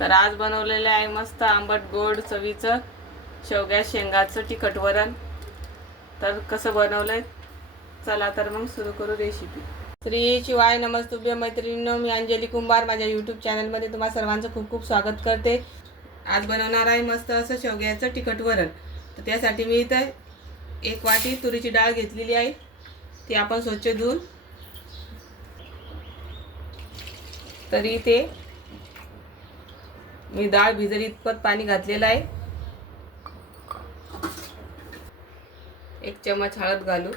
तर आज बनवलेले आहे मस्त आंबट गोड चवीचं शेवग्या शेंगाचं तिखट वरण। तर कसं बनवलंय चला तर मग सुरू करू रेसिपी। श्री शिवाय नमस्तुभ्य मैत्रिणींनो, मी अंजली कुंभार माझ्या यूट्यूब चॅनलमध्ये तुम्हा सर्वांचं खूप खूप स्वागत करते। आज बनवणार आहे मस्त असं शेवग्याचं तिखट वरण। तर त्यासाठी मी इथं 1 वाटी तुरीची डाळ घेतलेली आहे, ती आपण स्वच्छ धुवून तरी ते मी डाळ भिजेल इतपत पाणी घातलेलं आहे। 1 चमच हळद घालू।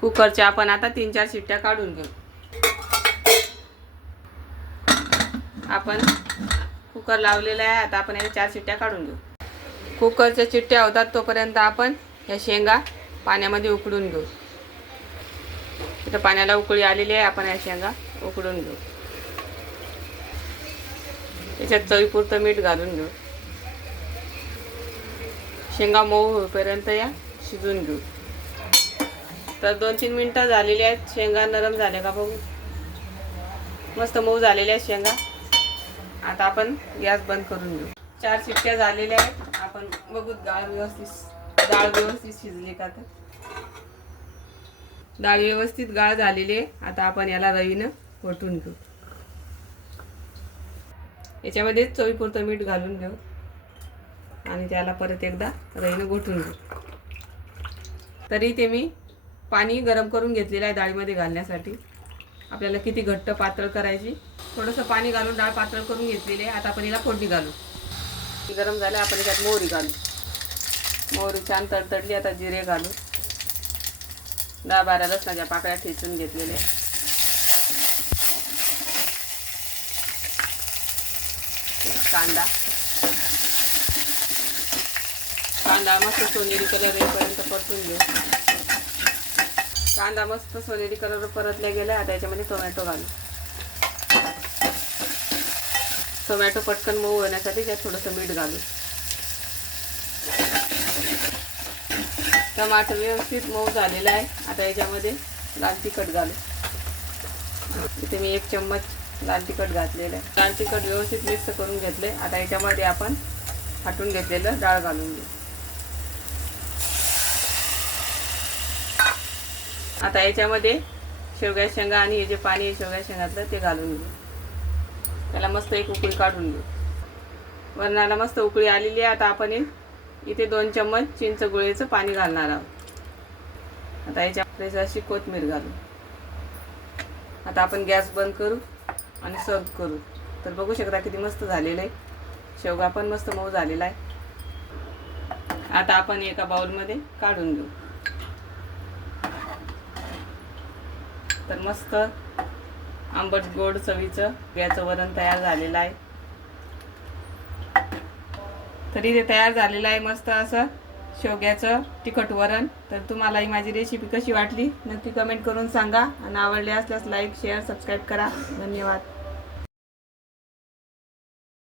कुकरच्या आपण आता 3-4 शिट्ट्या काढून घेऊ। आपण कुकर लावलेला आहे, आता आपण याच्या 4 शिट्ट्या काढून घेऊ। कुकरच्या शिट्ट्या होतात तोपर्यंत आपण या शेंगा पाण्यामध्ये उकडून घेऊ। इथं पाण्याला उकळी आलेली आहे, आपण या शेंगा उकडून घेऊ। याच्यात चवीपुरतं मीठ घालून घेऊ। शेंगा मऊ होईपर्यंत या शिजून घेऊ। तर 2-3 मिनिटं झालेली आहेत, शेंगा नरम झाल्या का बघू। मस्त मऊ झालेल्या आहेत शेंगा। आता आपण गॅस बंद करून घेऊ। 4 शिट्ट्या झालेल्या आहेत, आपण बघू डाळ व्यवस्थित शिजली का। तर डाळ व्यवस्थित गाळ झालेली आहे, आता आपण याला रवीनं घोटून घेऊ। याच्यामध्ये चवीपुरतं मीठ घालून घेऊ आणि त्याला परत एकदा रवीनं घोटून घेऊ। तरी ते मी पाणी गरम करून घेतलेलं आहे डाळीमध्ये घालण्यासाठी। आपल्याला किती घट्ट पातळ करायची, थोडंसं पाणी घालून डाळ पातळ करून घेतलेली आहे। आता आपण हिला फोडणी घालू। गरम झालं, आपण याच्यात मोहरी घालू। मोहरी छान तडतडली, आता जिरे घालू। 10-12 लसणाच्या पाकळ्या ठेचून घेतलेले। कांदा मस्त सोनेरी कलर येईपर्यंत परतून घेऊ। कांदा मस्त सोनेरी कलर परतला गेला, आता याच्यामध्ये टोमॅटो घालू। टोमॅटो पटकन मऊ होण्यासाठी त्यात थोडंसं मीठ घालू। टमाटर व्यवस्थित मऊ झालेला आहे, आता याच्यामध्ये लाल तिखट घालू। इथे मी 1 चम्मच लाल तिखट घातलेलं आहे। लाल तिखट व्यवस्थित मिक्स करून घेतले। आता याच्यामध्ये आपण फाटून घेतलेलं डाळ घालून घेऊ। आता याच्यामध्ये शेवग्या शेंगा आणि हे जे पाणी आहे शेवग्या शेंगातलं ते घालून घेऊ। त्याला मस्त एक उकळी काढून घेऊ। वरणाला मस्त उकळी आलेली आहे, आता आपण इथे 2 चम्मच चिंच गुळेचं पाणी घालणार आहोत। आता याच्यामध्ये अशी कोथिंबीर घालू। आता आपण गॅस बंद करू आणि सर्व करू। तर बघू शकता किती मस्त झालेलं आहे, शेवगा पण मस्त मऊ झालेला आहे। आता आपण एका बाउलमध्ये काढून घेऊ। तर मस्त आंबट गोड चवीचं शेवग्याचं वरण तयार झालेलं आहे। तरी ते तयार झालेलं आहे मस्त असं शेवग्याचं तिखट वरण। तर तुम्हालाही माझी रेसिपी कशी वाटली नक्की कमेंट करून सांगा, आणि आवडली असल्यास लाईक शेअर सबस्क्राईब करा। धन्यवाद।